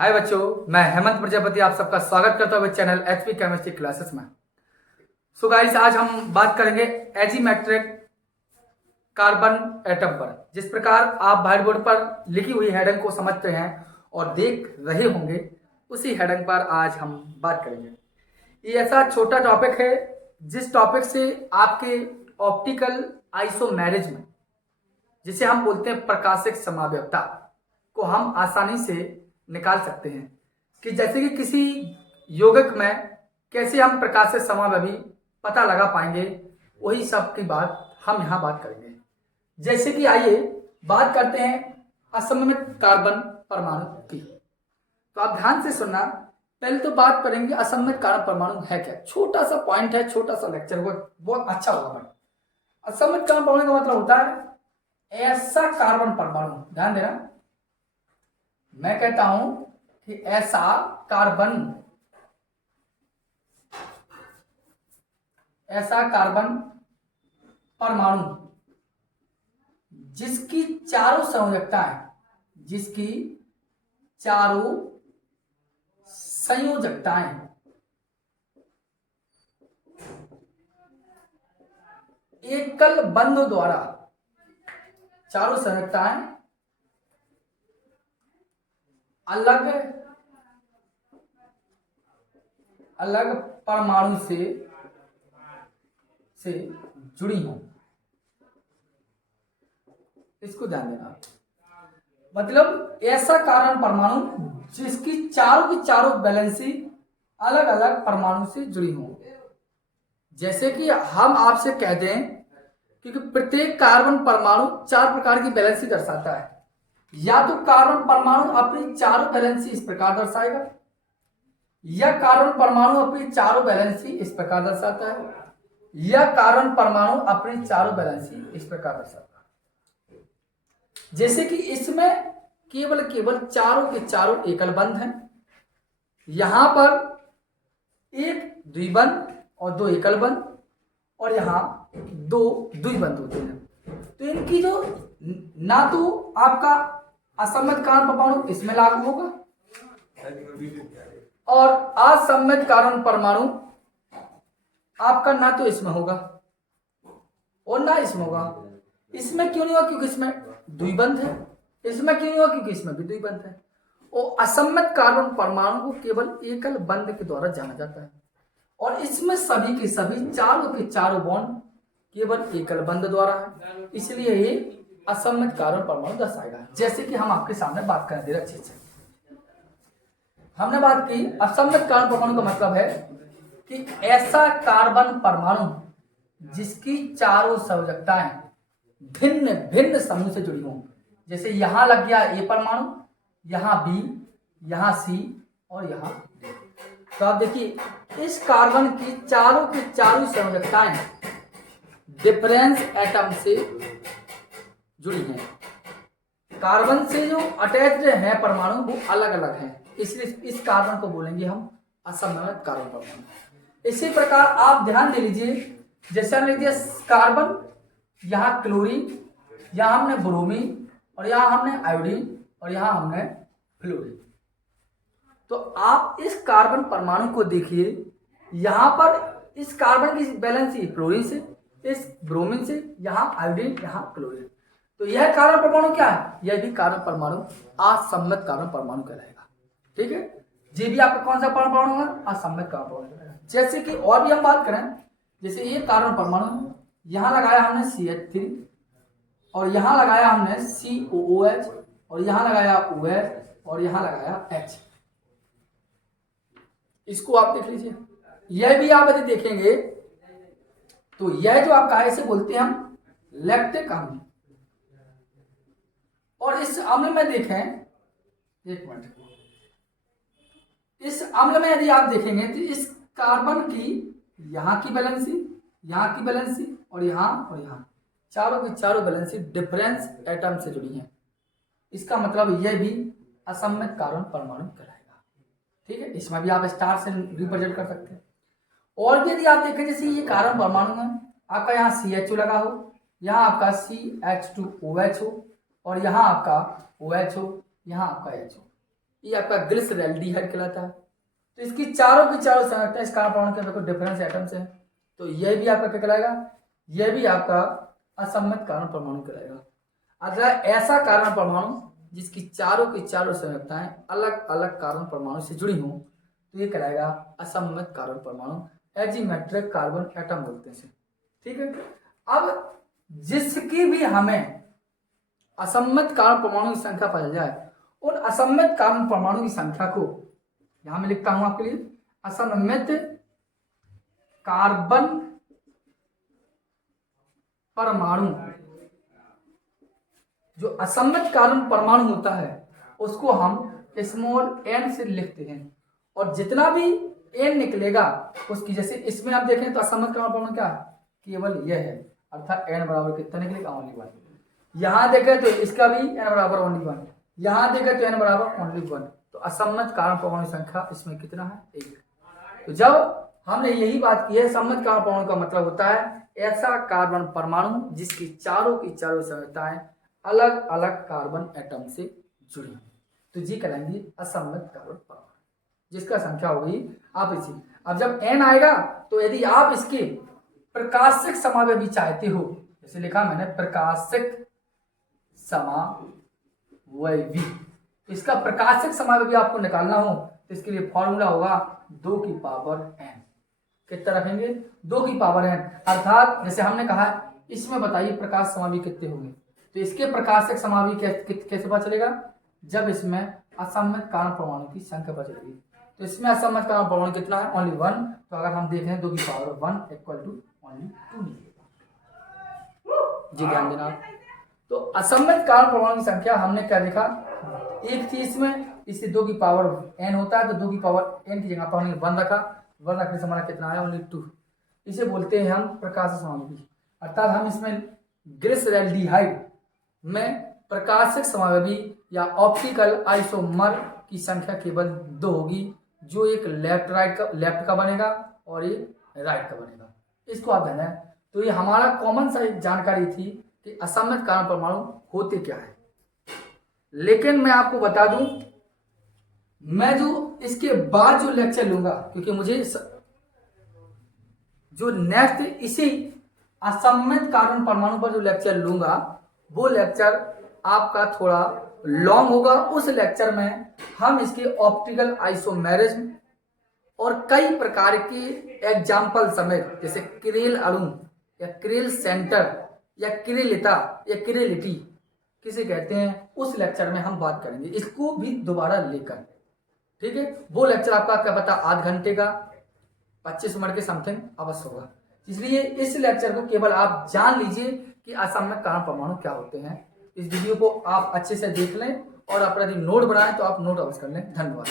हाय बच्चों, मैं हेमंत प्रजापति आप सबका स्वागत करता हूँ चैनल एचपी केमिस्ट्री क्लासेस में। सो गाइस, आज हम बात करेंगे एजीमेट्रिक कार्बन एटम पर। जिस प्रकार आप व्हाइट बोर्ड पर लिखी हुई हेडिंग को समझते हैं और देख रहे होंगे, उसी हेडिंग पर आज हम बात करेंगे। ये ऐसा छोटा टॉपिक है जिस टॉपिक से आपके ऑप्टिकल आइसोमेरिज्म, जिसे हम बोलते हैं प्रकाशिक समावयवता, को हम आसानी से निकाल सकते हैं। कि जैसे कि किसी यौगिक में कैसे हम प्रकाशिक समावयवी पता लगा पाएंगे, वही सब की बात हम यहाँ बात करेंगे। जैसे कि आइए बात करते हैं असममित कार्बन परमाणु की। तो आप ध्यान से सुनना। पहले तो बात करेंगे असममित कार्बन परमाणु है क्या। छोटा सा पॉइंट है, छोटा सा लेक्चर, वो बहुत अच्छा होगा भाई। असममित कार्बन परमाणु का मतलब होता है ऐसा कार्बन परमाणु, ध्यान देना, मैं कहता हूं कि ऐसा कार्बन परमाणु जिसकी चारों संयोजकताएं एकल बंध द्वारा, चारों संयोजकताएं अलग अलग परमाणु से जुड़ी हों। इसको ध्यान देना। मतलब ऐसा कार्बन परमाणु जिसकी चारों वैलेंसी अलग अलग परमाणु से जुड़ी हों। जैसे कि हम आपसे कह दें कि प्रत्येक कार्बन परमाणु 4 प्रकार की वैलेंसी दर्शाता है। या तो कार्बन परमाणु अपनी चारों वैलेंसी इस प्रकार दर्शाएगा, या कार्बन परमाणु अपनी चारों वैलेंसी इस प्रकार दर्शाता है, या कार्बन परमाणु अपनी चारों वैलेंसी इस प्रकार दर्शाता है। जैसे कि इसमें केवल चारों के चारों एकल बंध हैं। यहां पर एक द्विबंध और 2 एकल बंध, और यहां 2 द्विबंध होते हैं। तो इनकी जो ना तो आपका असममित कार्बन परमाणु इसमें लागू होगा और असममित कार्बन परमाणु आपका ना तो इसमें होगा और ना इसमें होगा। इसमें क्यों नहीं होगा? क्योंकि इसमें द्विबंध है। इसमें क्यों नहीं होगा? क्योंकि इसमें भी द्विबंध है। और असममित कार्बन परमाणु को केवल एकल बंध के द्वारा जाना जाता है, और इसमें सभी के सभी चारों के चारों बॉन्ड केवल एकल बंध द्वारा है। इसलिए ये असममित कार्बन परमाणु दर्शाएगा। जैसे कि हम आपके सामने बात करें धीरे अच्छे से। हमने बात की असममित कार्बन परमाणु का मतलब है कि ऐसा कार्बन परमाणु जिसकी चारों संयोजकताएं भिन्न भिन्न समूह से जुड़ी हों। जैसे यहां लग गया ए परमाणु, यहां बी, यहां सी और यहां डी। तो आप देखिए इस कार्बन की चारों संयोजकताएं डिफरेंस एटम से जुड़ी हैं। कार्बन से जो अटैच्ड है परमाणु वो अलग अलग हैं, इसलिए इस कार्बन को बोलेंगे हम असममित कार्बन परमाणु। इसी प्रकार आप ध्यान दे लीजिए, जैसे हमने लिख दिया कार्बन, यहाँ क्लोरीन, यहाँ हमने ब्रोमीन, और यहाँ हमने आयोडीन, और यहाँ हमने फ्लोरीन। तो आप इस कार्बन परमाणु को देखिए, यहाँ पर इस कार्बन की वैलेंसी फ्लोरीन से, इस ब्रोमीन से, यहाँ आयोडीन, यहाँ क्लोरीन। तो यह कार्बन परमाणु क्या है? यह भी कार्बन परमाणु असममित कार्बन परमाणु कहलाएगा। ठीक है, ये भी आपका कौन सा परमाणु है? असममित कार्बन परमाणु। जैसे कि और भी हम बात करें, जैसे ये कार्बन परमाणु, यहां लगाया हमने CH3, और यहां लगाया हमने COOH, और यहां लगाया OH, और यहां लगाया H। इसको आप देख लीजिए। यह भी आप यदि देखेंगे तो यह जो आपका है इसे बोलते हैं हम लैक्टिक अम्ल। और इस अम्ल में देखें, एक मिनट, इस अम्ल में यदि आप देखेंगे तो इस कार्बन की यहां की वैलेंसी, यहां की वैलेंसी, और यहां चारों की चारों वैलेंसी डिफरेंस एटम से जुड़ी हैं। इसका मतलब यह भी असममित कार्बन परमाणु कहलाएगा। ठीक है, इसमें भी आप स्टार से रिप्रेजेंट कर सकते हैं। और भी यदि आप देखें, जैसे ये कार्बन परमाणु है, आपका यहाँ CHO लगा हो, यहाँ आपका CH2OH हो, और यहाँ आपका OH हो, यहाँ आपका H हो। ये आपका ग्लिसरॉल्डिहाइड कहलाता है। तो इसकी चारों की चारों संरचना इस कार्बन परमाणु के अंदर डिफरेंस एटम्स है, तो यह भी आपका क्या कहलाएगा, यह भी आपका असम्मित कार्बन परमाणु कहलाएगा। अगला ऐसा कार्बन परमाणु जिसकी चारों की चारों संरचनाएं अलग अलग कार्बन परमाणु से जुड़ी हों, तो ये कहलाएगा असम्मित कार्बन परमाणु, एजीमेट्रिक कार्बन एटम बोलते हैं। ठीक है, अब जिसकी भी हमें असम्मित कार्बन परमाणु की संख्या पता चल जाए, उन असम्मित कार्बन परमाणु की संख्या को यहां मैं लिखता हूं आपके लिए, असम्मित कार्बन परमाणु, जो असम्मित कार्बन परमाणु होता है उसको हम स्मॉल n से लिखते हैं, और जितना भी n निकलेगा उसकी, जैसे इसमें आप देखें तो असम्मित कार्बन परमाणु क्या केवल यह है, अर्थात n बराबर कितना निकलेगा, ओनली 1। यहां देखें तो इसका भी n बराबर ओनली 1, यहां देखें तो n बराबर ओनली 1, तो असम्मित कार्बन परमाणु संख्या इसमें कितना है, 1। तो जब हमने यही बात की है, सम्मित कार्बन परमाणु का मतलब होता है ऐसा कार्बन परमाणु जिसकी चारों की चारों संरचनाएं अलग अलग कार्बन एटम से जुड़ी, तो जी कहलाएंगी असम्मित कार्बन परमाणु, जिसका संख्या होगी आप इसी। अब जब n आएगा तो यदि आप इसके प्रकाशिक समावयवी चाहते हो, जैसे लिखा मैंने प्रकाशिक समावयवी, इसका प्रकाशिक समावयवी आपको निकालना हो तो इसके लिए फॉर्मूला होगा 2 की पावर n। कितना रखेंगे, 2 की पावर n, अर्थात जैसे हमने कहा इसमें बताइए प्रकाश समावयवी कितने होंगे, तो इसके प्रकाशिक समावयवी कैसे पता चलेगा, जब इसमें असम्मित कार्बन परमाणु की संख्या पता चलेगी। तो इसमें असम्मित कार्बन परमाणु कितना है, ओनली 1, तो अगर हम देखें 2 की पावर 1 इक्वल टू ओनली 2 निकलेगा। जी ध्यान देना। तो असम्मित कार्बन परमाणु की संख्या हमने क्या देखा, एक थी इसमें, इससे 2 की पावर n होता है, तो 2 की पावर n की जगह पर हमने 1 रखा, 1 रखने से हमारा कितना आया, ओनली 2। इसे बोलते हैं हम प्रकाश समावयवी, अर्थात हम इसमें ग्लिसरॉल्डिहाइड में प्रकाशिक समावयवी या ऑप्टिकल आइसोमर की संख्या केवल 2 होगी, जो एक लेफ्ट का बनेगा और ये राइट का बनेगा, इसको आप ध्यान दें। तो ये हमारा कॉमन सा जानकारी थी कि असम्मित कार्बन परमाणु होते क्या है। लेकिन मैं आपको बता दूं, मैं जो इसके बाद जो लेक्चर लूंगा, क्योंकि मुझे जो नेक्स्ट इसी असम्मित कार्बन परमाणु पर जो लेक्चर लूंगा वो लेक्चर आपका थोड़ा लॉन्ग होगा। उस लेक्चर में हम इसके ऑप्टिकल आइसोमेरिज्म और कई प्रकार की एग्जाम्पल समेत, जैसे क्रिल अणु या क्रिल सेंटर या क्रिलिता या क्रिलिटी किसे कहते हैं, उस लेक्चर में हम बात करेंगे, इसको भी दोबारा लेकर। ठीक है, वो लेक्चर आपका क्या पता आध घंटे का 25 मिनट के समथिंग अवश्य होगा, इसलिए इस लेक्चर को केवल आप जान लीजिए कि असम्मित कार्बन परमाणु क्या होते हैं। इस वीडियो को आप अच्छे से देख लें और अपना यदि नोट बनाएं तो आप नोट अवश्य कर लें। धन्यवाद।